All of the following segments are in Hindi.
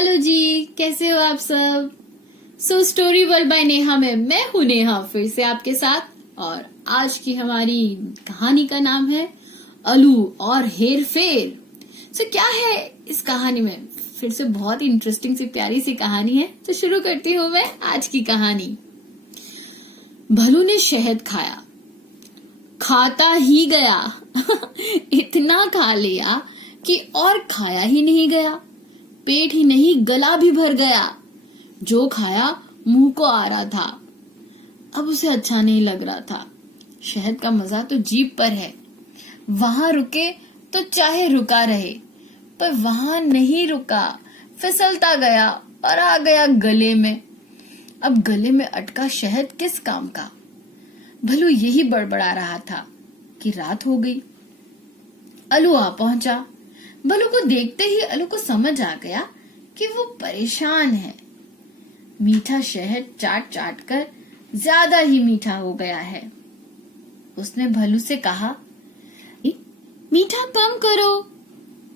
हेलो जी, कैसे हो आप सब। स्टोरी वर्ल्ड बाय नेहा में मैं हूँ नेहा फिर से आपके साथ। और आज की हमारी कहानी का नाम है अलू और हेर फेर। क्या है इस कहानी में, फिर से बहुत ही इंटरेस्टिंग सी प्यारी सी कहानी है। तो शुरू करती हूँ मैं आज की कहानी। भलू ने शहद खाया, खाता ही गया इतना खा लिया कि और खाया ही नहीं गया। पेट ही नहीं गला भी भर गया। जो खाया मुंह को आ रहा था। अब उसे अच्छा नहीं लग रहा था। शहद का मजा तो जीभ पर है, वहां रुके तो चाहे रुका रहे, पर वहां नहीं रुका। फिसलता गया और आ गया गले में। अब गले में अटका शहद किस काम का। भलू यही बड़बड़ा रहा था कि रात हो गई। अलू आ पहुंचा। भलू को देखते ही अलू को समझ आ गया कि वो परेशान है। मीठा शहद चाट चाट कर ज्यादा ही मीठा हो गया है। उसने भलू से कहा, मीठा कम करो,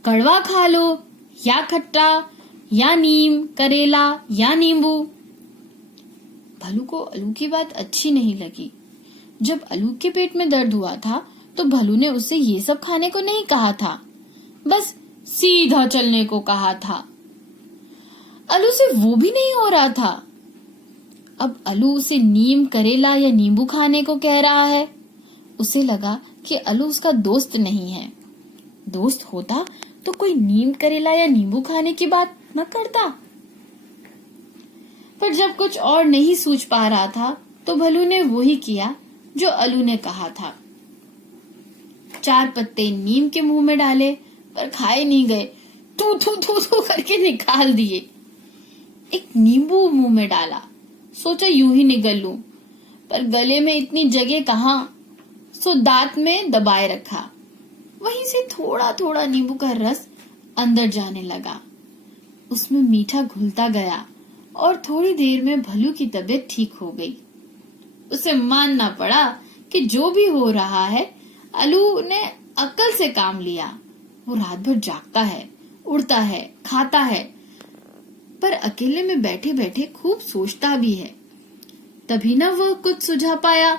कड़वा खा लो, या खट्टा, या नीम, करेला या नींबू। भलू को अलू की बात अच्छी नहीं लगी। जब अलू के पेट में दर्द हुआ था तो भलू ने उसे ये सब खाने को नहीं कहा था, बस सीधा चलने को कहा था। अलू से वो भी नहीं हो रहा था। अब अलू उसे नीम, करेला या नींबू खाने को कह रहा है। उसे लगा कि अलू उसका दोस्त नहीं है। दोस्त होता तो कोई नीम, करेला या नींबू खाने की बात न करता। पर जब कुछ और नहीं सूझ पा रहा था तो भलू ने वही किया जो अलू ने कहा था। 4 पत्ते नीम के मुंह में डाले, पर खाए नहीं गए। थू थू थू थू करके निकाल दिए। एक नींबू मुंह में डाला, सोचा यूं ही निगल लूं, पर गले में इतनी जगह कहाँ, सो दांत में दबाए रखा। वहीं से थोड़ा थोड़ा नींबू का रस अंदर जाने लगा। उसमें मीठा घुलता गया और थोड़ी देर में भलू की तबीयत ठीक हो गई। उसे मानना पड़ा कि जो भी हो रहा है अलू ने अक्ल से काम लिया। वो रात भर जागता है, उड़ता है, खाता है, पर अकेले में बैठे बैठे खूब सोचता भी है। तभी ना वो कुछ सुझा पाया,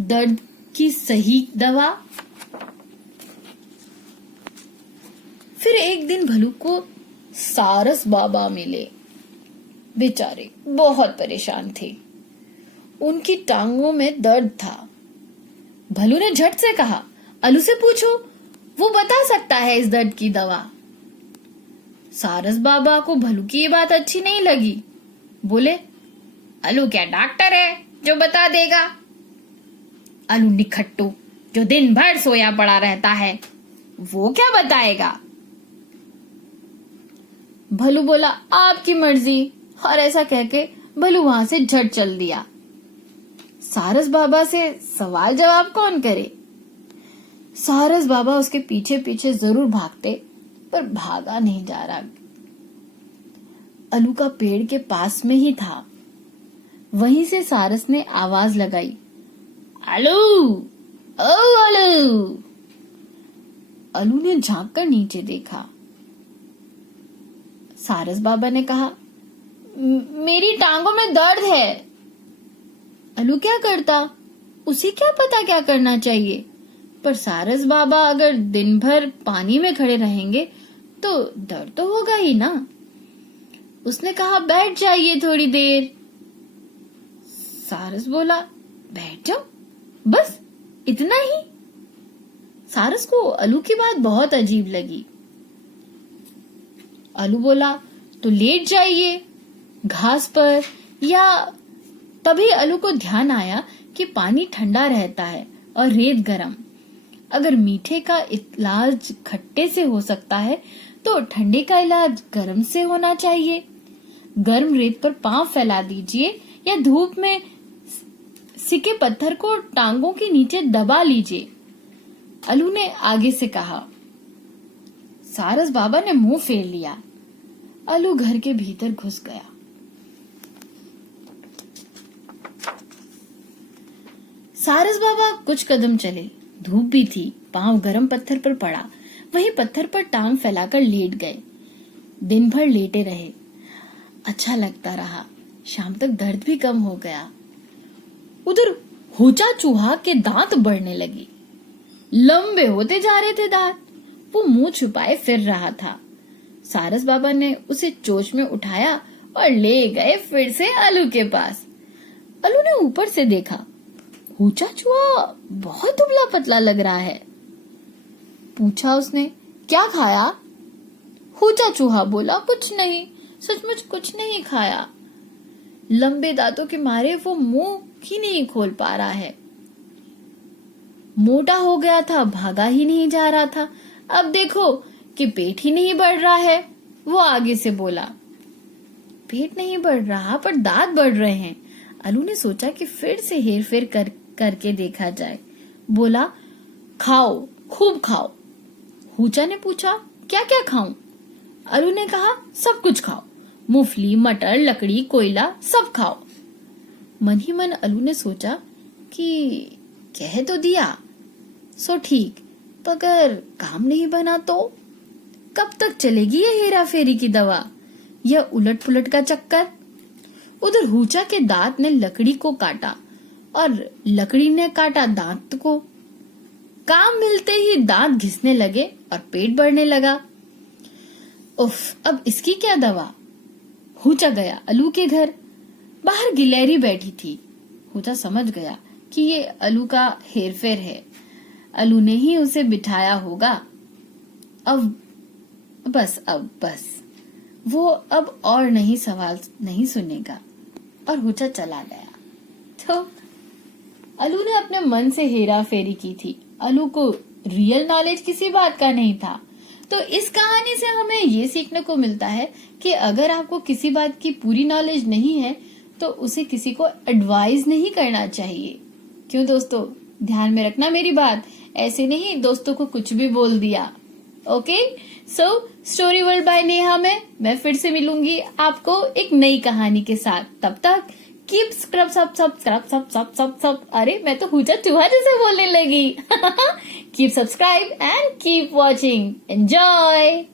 दर्द की सही दवा। फिर एक दिन भलू को सारस बाबा मिले। बेचारे बहुत परेशान थे। उनकी टांगों में दर्द था। भलू ने झट से कहा, अलू से पूछो, वो बता सकता है इस दर्द की दवा। सारस बाबा को भलू की ये बात अच्छी नहीं लगी। बोले, अलू क्या डॉक्टर है जो बता देगा। अलू निखट्टू जो दिन भर सोया पड़ा रहता है, वो क्या बताएगा। भलू बोला, आपकी मर्जी। और ऐसा कहके भलू वहां से झट चल दिया। सारस बाबा से सवाल जवाब कौन करे। सारस बाबा उसके पीछे पीछे जरूर भागते, पर भागा नहीं जा रहा। अलू का पेड़ के पास में ही था। वहीं से सारस ने आवाज लगाई, अलू, ओ अलू। अलू ने झांक कर नीचे देखा। सारस बाबा ने कहा, मेरी टांगों में दर्द है। अलू क्या करता, उसे क्या पता क्या करना चाहिए। पर सारस बाबा अगर दिन भर पानी में खड़े रहेंगे तो दर्द तो होगा ही ना। उसने कहा, बैठ जाइए थोड़ी देर। सारस बोला, बैठ जाओ, बस इतना ही। सारस को अलू की बात बहुत अजीब लगी। अलू बोला, तो लेट जाइए घास पर। या तभी अलू को ध्यान आया कि पानी ठंडा रहता है और रेत गरम। अगर मीठे का इलाज खट्टे से हो सकता है तो ठंडे का इलाज गर्म से होना चाहिए। गर्म रेत पर पांव फैला दीजिए या धूप में सिके पत्थर को टांगों के नीचे दबा लीजिए, अलू ने आगे से कहा। सारस बाबा ने मुंह फेर लिया। अलू घर के भीतर घुस गया। सारस बाबा कुछ कदम चले। धूप भी थी, पांव गरम पत्थर पर पड़ा। वहीं पत्थर पर टांग फैलाकर लेट गए। दिन भर लेटे रहे। अच्छा लगता रहा। शाम तक दर्द भी कम हो गया। उधर होचा चूहा के दांत बढ़ने लगी। लंबे होते जा रहे थे दांत। वो मुंह छुपाए फिर रहा था। सारस बाबा ने उसे चोंच में उठाया और ले गए फिर से अलू के पास। अलू ने ऊपर से देखा। होचा चूहा बहुत दुबला पतला लग रहा है। पूछा उसने, क्या खाया? होचा चूहा बोला, कुछ नहीं, सचमुच कुछ नहीं खाया। लंबे दांतों के मारे वो मुंह ही नहीं खोल पा रहा है। मोटा हो गया था, भागा ही नहीं जा रहा था। अब देखो कि पेट ही नहीं बढ़ रहा है। वो आगे से बोला, पेट नहीं बढ़ रहा पर दांत बढ़ रहे हैं। अलू ने सोचा कि फिर से हेर फेर करके देखा जाए। बोला, खाओ, खूब खाओ। होचा ने पूछा, क्या क्या खाऊं? अलू ने कहा, सब कुछ खाओ, मूंगफली, मटर, लकड़ी, कोयला, सब खाओ। मन ही मन अलू ने सोचा कि कह तो दिया सो ठीक, तो अगर काम नहीं बना तो कब तक चलेगी ये हेरा फेरी की दवा, यह उलट पुलट का चक्कर। उधर होचा के दांत ने लकड़ी को काटा और लकड़ी ने काटा दांत को। काम मिलते ही दांत घिसने लगे और पेट बढ़ने लगा। उफ, अब इसकी क्या दवा? होचा गया अलू के घर। बाहर गिलहरी बैठी थी। होचा समझ गया कि ये अलू का हेरफेर है। अलू ने ही उसे बिठाया होगा। अब बस वो अब और नहीं सवाल नहीं सुनेगा। और होचा चला गया। तो अलू ने अपने मन से हेरा फेरी की थी। अलू को रियल नॉलेज किसी बात का नहीं था। तो इस कहानी से हमें ये सीखने को मिलता है कि अगर आपको किसी बात की पूरी नॉलेज नहीं है तो उसे किसी को एडवाइस नहीं करना चाहिए। क्यों दोस्तों, ध्यान में रखना मेरी बात। ऐसे नहीं दोस्तों को कुछ भी बोल दिया। Okay, so story world by Neha में मैं फिर से मिलूंगी आपको एक नई कहानी के साथ। तब तक कीप सब। अरे मैं तो होचा चूहा जैसे बोलने लगी। Keep subscribe and keep watching. Enjoy.